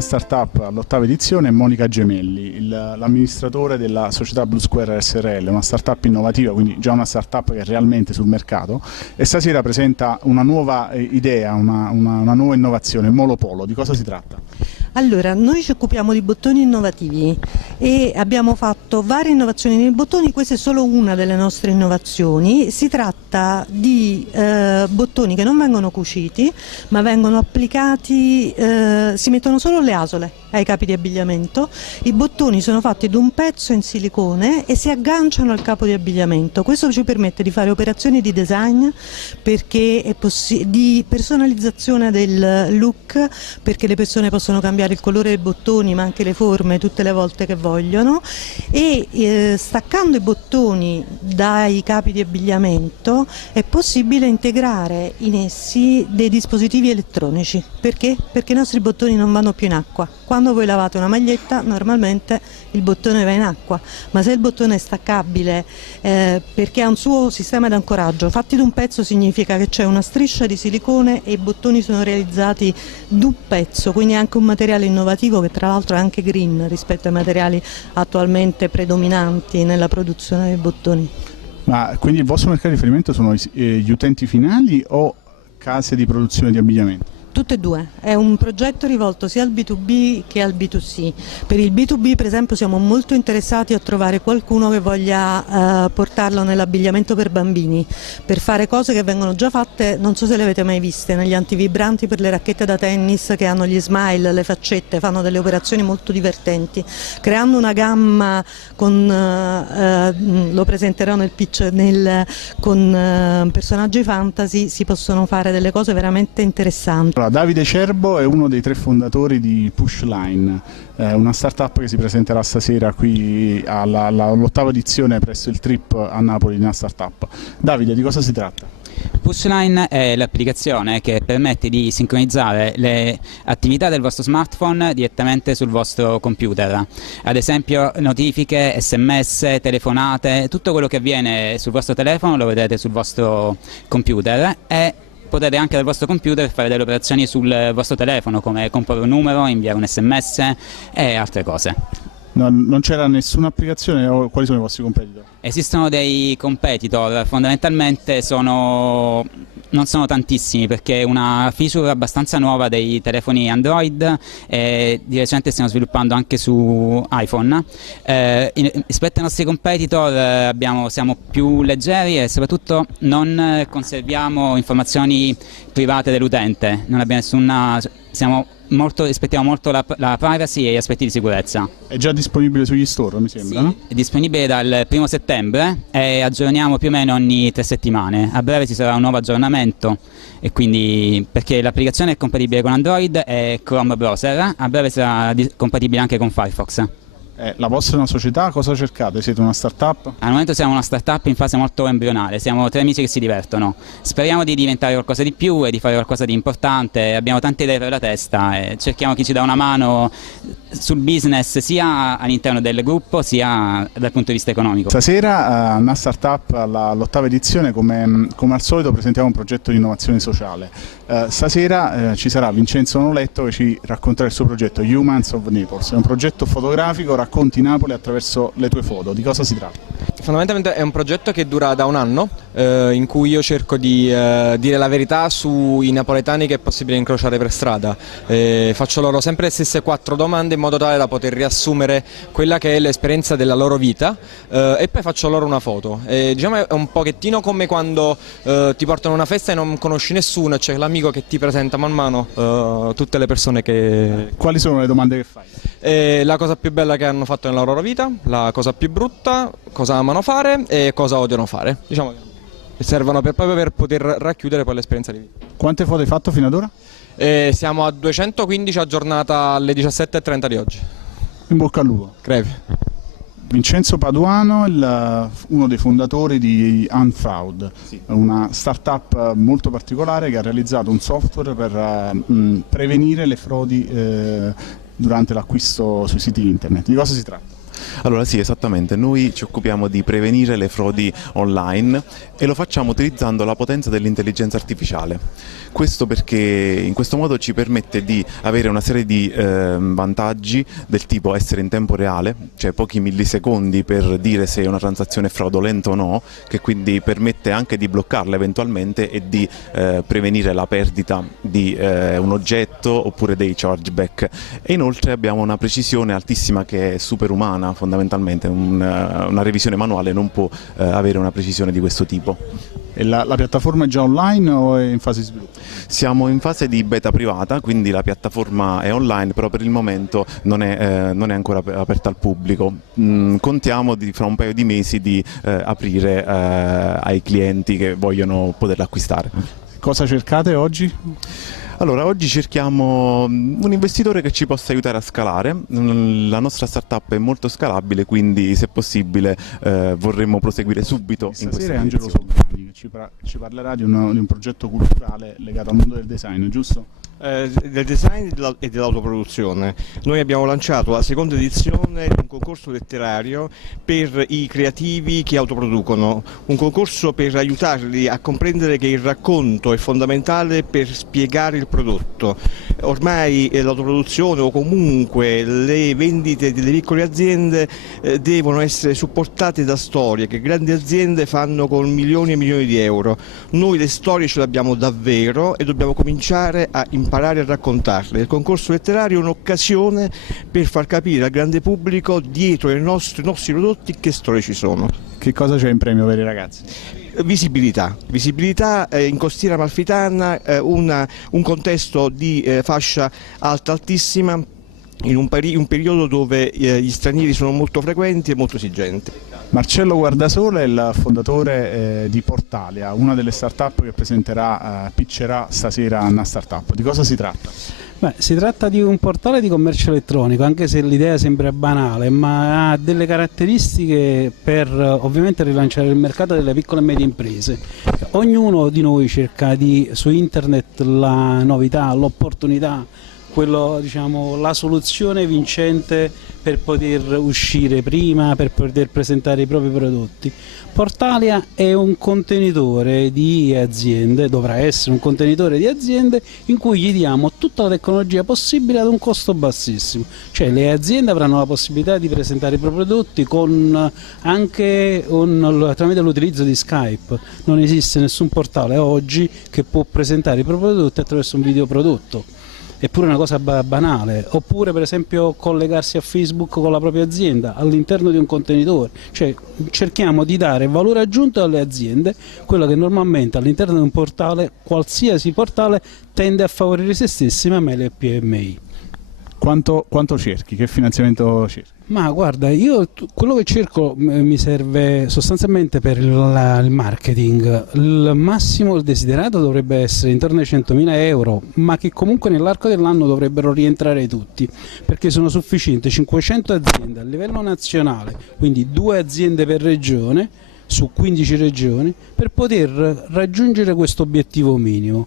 Una Startup all'8ª edizione è Monica Gemelli, l'amministratore della società Blue Square SRL, una startup innovativa, quindi già una startup che è realmente sul mercato, e stasera presenta una nuova idea, una nuova innovazione, Molopolo. Di cosa si tratta? Allora, noi ci occupiamo di bottoni innovativi e abbiamo fatto varie innovazioni nei bottoni. Questa è solo una delle nostre innovazioni. Si tratta di bottoni che non vengono cuciti, ma vengono applicati, si mettono solo le asole ai capi di abbigliamento. I bottoni sono fatti di un pezzo in silicone e si agganciano al capo di abbigliamento. Questo ci permette di fare operazioni di design, perché è di personalizzazione del look, perché le persone possono cambiare il colore dei bottoni ma anche le forme tutte le volte che vogliono, e staccando i bottoni dai capi di abbigliamento è possibile integrare in essi dei dispositivi elettronici. Perché? Perché i nostri bottoni non vanno più in acqua. Quando voi lavate una maglietta normalmente il bottone va in acqua, ma se il bottone è staccabile perché ha un suo sistema di ancoraggio, fatti di un pezzo, significa che c'è una striscia di silicone e i bottoni sono realizzati d'un pezzo, quindi è anche un materiale innovativo che tra l'altro è anche green rispetto ai materiali attualmente predominanti nella produzione dei bottoni. Ma quindi il vostro mercato di riferimento sono gli utenti finali o case di produzione di abbigliamento? Tutte e due, è un progetto rivolto sia al B2B che al B2C. Per il B2B per esempio siamo molto interessati a trovare qualcuno che voglia portarlo nell'abbigliamento per bambini, per fare cose che vengono già fatte, non so se le avete mai viste, negli antivibranti per le racchette da tennis che hanno gli smile, le faccette, fanno delle operazioni molto divertenti. Creando una gamma con, lo presenterò nel pitch, con personaggi fantasy si possono fare delle cose veramente interessanti. Allora, Davide Cerbo è uno dei 3 fondatori di Pushline, una startup che si presenterà stasera qui all'8ª edizione presso il Trip a Napoli di una startup. Davide, di cosa si tratta? Pushline è l'applicazione che permette di sincronizzare le attività del vostro smartphone direttamente sul vostro computer, ad esempio notifiche, sms, telefonate, tutto quello che avviene sul vostro telefono lo vedete sul vostro computer, e potete anche dal vostro computer fare delle operazioni sul vostro telefono, come comporre un numero, inviare un sms e altre cose. Non c'era nessuna applicazione, o quali sono i vostri competitor? Esistono dei competitor, fondamentalmente non sono tantissimi, perché è una feature abbastanza nuova dei telefoni Android e di recente stiamo sviluppando anche su iPhone. Rispetto ai nostri competitor siamo più leggeri e soprattutto non conserviamo informazioni private dell'utente, non abbiamo nessuna, rispettiamo molto la privacy e gli aspetti di sicurezza. È già disponibile sugli store, mi sembra, sì, no? È disponibile dal 1° settembre e aggiorniamo più o meno ogni 3 settimane. A breve ci sarà un nuovo aggiornamento, e quindi, perché l'applicazione è compatibile con Android e Chrome browser, a breve sarà compatibile anche con Firefox. La vostra è una società, cosa cercate? Siete una startup? Al momento siamo una startup in fase molto embrionale, siamo 3 amici che si divertono. Speriamo di diventare qualcosa di più e di fare qualcosa di importante, abbiamo tante idee per la testa e cerchiamo chi ci dà una mano sul business, sia all'interno del gruppo sia dal punto di vista economico. Stasera una startup all'8ª edizione, come al solito presentiamo un progetto di innovazione sociale. Stasera ci sarà Vincenzo Noletto che ci racconterà il suo progetto Humans of Naples, è un progetto fotografico, racconti Napoli attraverso le tue foto. Di cosa si tratta? Fondamentalmente è un progetto che dura da un anno, in cui io cerco di dire la verità sui napoletani che è possibile incrociare per strada. Faccio loro sempre le stesse 4 domande in modo tale da poter riassumere quella che è l'esperienza della loro vita, e poi faccio loro una foto. Diciamo è un pochettino come quando ti portano a una festa e non conosci nessuno, c'è l'amico che ti presenta man mano tutte le persone che... Quali sono le domande che fai? La cosa più bella che hanno fatto nella loro vita, la cosa più brutta, cosa amano fare e cosa odiano fare. Diciamo che servono proprio per poter racchiudere poi l'esperienza di vita. Quante foto hai fatto fino ad ora? Siamo a 215 aggiornata alle 17:30 di oggi. In bocca al lupo. Crepi. Vincenzo Paduano, uno dei fondatori di Unfraud, sì, una startup molto particolare che ha realizzato un software per prevenire le frodi durante l'acquisto sui siti internet. Di cosa si tratta? Allora sì, esattamente, noi ci occupiamo di prevenire le frodi online e lo facciamo utilizzando la potenza dell'intelligenza artificiale. Questo perché in questo modo ci permette di avere una serie di vantaggi del tipo essere in tempo reale, cioè pochi millisecondi per dire se una transazione è fraudolenta o no, che quindi permette anche di bloccarla eventualmente e di prevenire la perdita di un oggetto oppure dei chargeback. E inoltre abbiamo una precisione altissima che è superumana fondamentalmente, una revisione manuale non può avere una precisione di questo tipo. E la piattaforma è già online o è in fase di sviluppo? Siamo in fase di beta privata, quindi la piattaforma è online, però per il momento non è ancora aperta al pubblico. Contiamo fra un paio di mesi di aprire ai clienti che vogliono poterla acquistare. Cosa cercate oggi? Allora, oggi cerchiamo un investitore che ci possa aiutare a scalare. La nostra startup è molto scalabile, quindi se possibile vorremmo proseguire subito in questa Stasera è Angelo direzione. Soldani che ci parlerà di un progetto culturale legato al mondo del design, giusto? Del design e dell'autoproduzione. Noi abbiamo lanciato la seconda edizione di un concorso letterario per i creativi che autoproducono, un concorso per aiutarli a comprendere che il racconto è fondamentale per spiegare il prodotto. Ormai l'autoproduzione o comunque le vendite delle piccole aziende devono essere supportate da storie che grandi aziende fanno con milioni e milioni di euro. Noi le storie ce le abbiamo davvero e dobbiamo cominciare a imparare a raccontarle. Il concorso letterario è un'occasione per far capire al grande pubblico dietro ai nostri prodotti che storie ci sono. Che cosa c'è in premio per i ragazzi? Visibilità in Costiera Amalfitana, un contesto di fascia alta altissima in un periodo dove gli stranieri sono molto frequenti e molto esigenti. Marcello Guardasole è il fondatore di Portalia, una delle start-up che pitcherà stasera a una startup. Di cosa si tratta? Beh, si tratta di un portale di commercio elettronico, anche se l'idea sembra banale, ma ha delle caratteristiche per ovviamente rilanciare il mercato delle piccole e medie imprese. Ognuno di noi cerca su internet la novità, l'opportunità, la soluzione vincente per poter uscire prima, per poter presentare i propri prodotti. Portalia è un contenitore di aziende, dovrà essere un contenitore di aziende in cui gli diamo tutta la tecnologia possibile ad un costo bassissimo, cioè le aziende avranno la possibilità di presentare i propri prodotti anche tramite l'utilizzo di Skype. Non esiste nessun portale oggi che può presentare i propri prodotti attraverso un videoprodotto. Eppure una cosa banale, oppure per esempio collegarsi a Facebook con la propria azienda all'interno di un contenitore, cioè cerchiamo di dare valore aggiunto alle aziende, quello che normalmente all'interno di un portale, qualsiasi portale, tende a favorire se stessi, ma meglio le PMI. Quanto cerchi? Che finanziamento cerchi? Ma guarda, io quello che cerco mi serve sostanzialmente per il marketing. Il massimo, il desiderato dovrebbe essere intorno ai 100.000 euro, ma che comunque nell'arco dell'anno dovrebbero rientrare tutti, perché sono sufficienti 500 aziende a livello nazionale, quindi 2 aziende per regione, su 15 regioni, per poter raggiungere questo obiettivo minimo,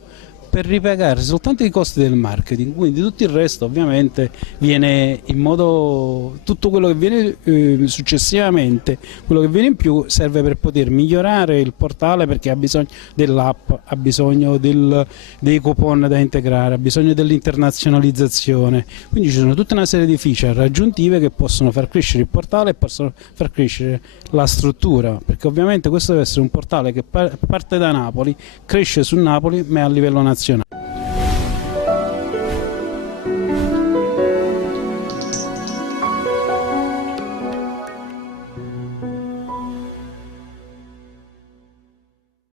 per ripagare soltanto i costi del marketing, quindi tutto il resto ovviamente viene in modo, tutto quello che viene successivamente, quello che viene in più serve per poter migliorare il portale, perché ha bisogno dell'app, ha bisogno dei coupon da integrare, ha bisogno dell'internazionalizzazione, quindi ci sono tutta una serie di feature aggiuntive che possono far crescere il portale e possono far crescere la struttura, perché ovviamente questo deve essere un portale che parte da Napoli, cresce su Napoli ma a livello nazionale.